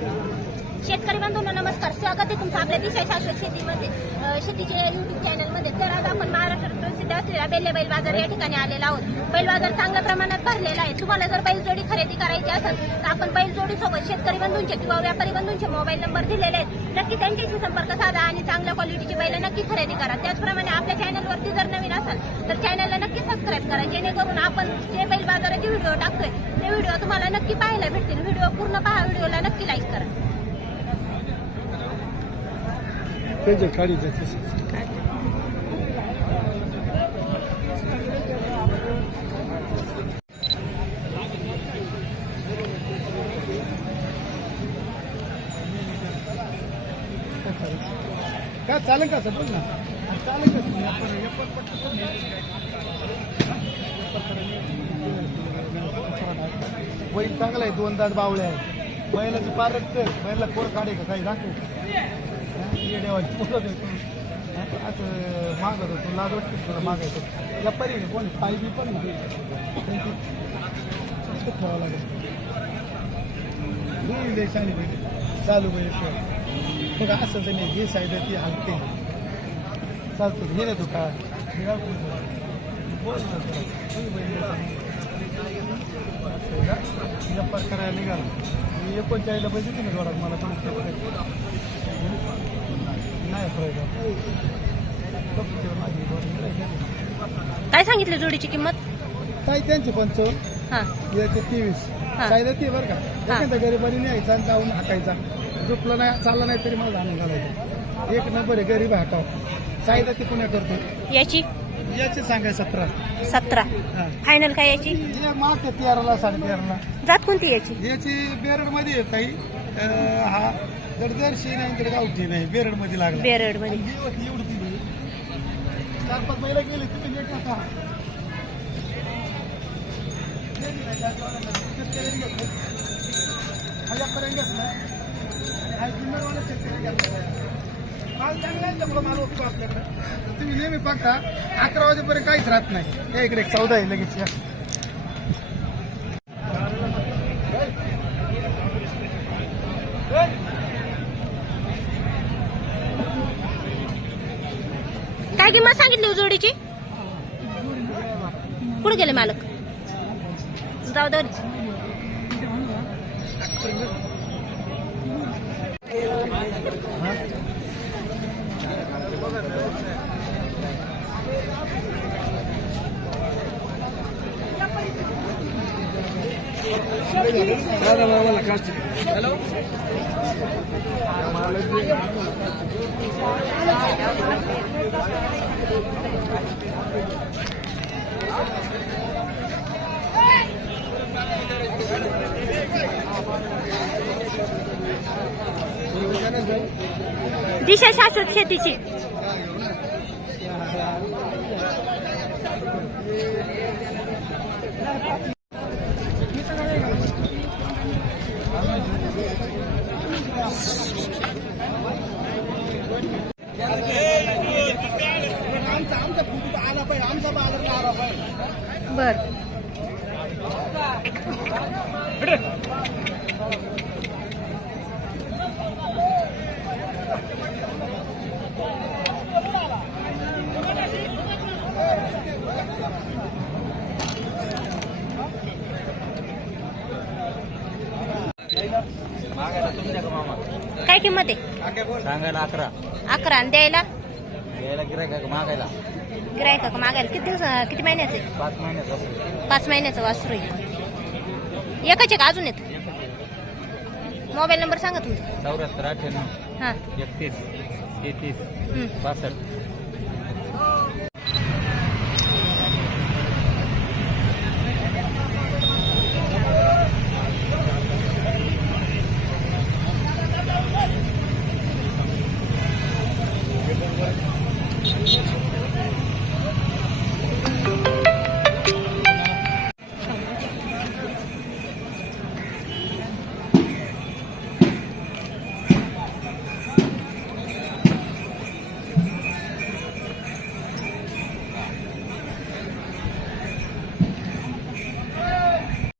Yeah. शेतकरी बंधूंनो नमस्कार. स्वागत आहे तुमचं आपल्या दिशा शाश्वत शेतीमध्ये शेतीच्या युट्यूब चॅनलमध्ये तर आज आपण महाराष्ट्रात प्रसिद्ध असलेला बेल्ले बैल बाजार या ठिकाणी आलेला आहोत. बैल बाजार चांगल्या प्रमाणात भरलेला आहे. तुम्हाला जर बैलजोडी खरेदी करायची असेल तर आपण बैलजोडीसोबत शेतकरी बंधूंचे किंवा व्यापारी बंधूंचे मोबाईल नंबर दिलेले आहेत. नक्की त्यांच्याशी संपर्क साधा आणि चांगल्या क्वालिटीची बैल नक्की खरेदी करा. त्याचप्रमाणे आपल्या चॅनलवरती जर नवीन असाल तर चॅनलला नक्की सबस्क्राईब करा. जेणेकरून आपण जे बैल बाजाराचे व्हिडिओ टाकतोय ते व्हिडिओ तुम्हाला नक्की पाहायला भेटतील. व्हिडिओ पूर्ण पहा व्हिडिओला नक्की लाईक करा. त्यांच्या खाडीचं तसं. काय चालेल का सर बोल ना चालेल का बैल चांगला आहे दोन दात बावळे आहे बैलाची पारख कर बैला कोर काढे का काही दाखव येड्यावाची बोलत होतो असं मागत होतो लाज वाटते तुला मागायचं या परी कोण पाय पण ठेवावं लागेल ही चालू बैल मग असं तर नाही हे साईड ती हलते चालतो हे ना तू का बोल आहे का? करायला निघाला मी एकोणचाळीसला पैसे तुम्ही थोडा मला थोडं नाही फायदा बघतो ते माझी दोन. काय सांगितलं जोडीची किंमत? काय त्यांचे पंचावन्न हा. याचे तेवीस. हा. सायदा ते बरं का. एखाद्या गरीबाने न्यायचा आणि जाऊन हाकायचा. झोपला नाही चालला नाही तरी मला जाणून घालायचं. एक नंबर आहे गरीब हाकाव. सायदा ते पुण्या करतो. याची? याचे सांगाय सतरा. सतरा. हा. फायनल काय याची? हे मागते तेराला साडेतेराला. जात कोणती याची? याची बेरडमध्ये येत काही अं, हा दडदरशी नाही इकडे गावठी नाही बेरडमध्ये लागला बेरडमध्ये ही होती एवढी ती. चार पाच महिला गेले घेतला आणि हा शेतकरी घेतला माल चांगला आहे त्यामुळे माल होतो. आपल्याकडे तुम्ही नेहमी बघता अकरा वाजेपर्यंत काहीच राहत नाही. या इकडे एक चौदा आहे लगेच या. काय किंमत सांगितली हो जोडीची? कुठे गेले मालक? जाऊ दे. दिशा शाश्वत शेतीची. बर आमचा फुटू आला पाहिजे आमचा बाजार आला पाहिजे बर काय किंमत आहे? सांगायला अकरा. अकरा. आणि द्यायला? यायला गिरायक मागायला. गिरायका मागायला. किती दिवस किती महिन्याचे? पाच महिन्यात असतो पाच महिन्याचं वासरू आहे. एकाचे का अजून येत मोबाईल नंबर सांगा तुमचा. चौऱ्याहत्तर अठ्ठ्याण्णव. हां. एकतीस. तेहतीस. हं. बासष्ट.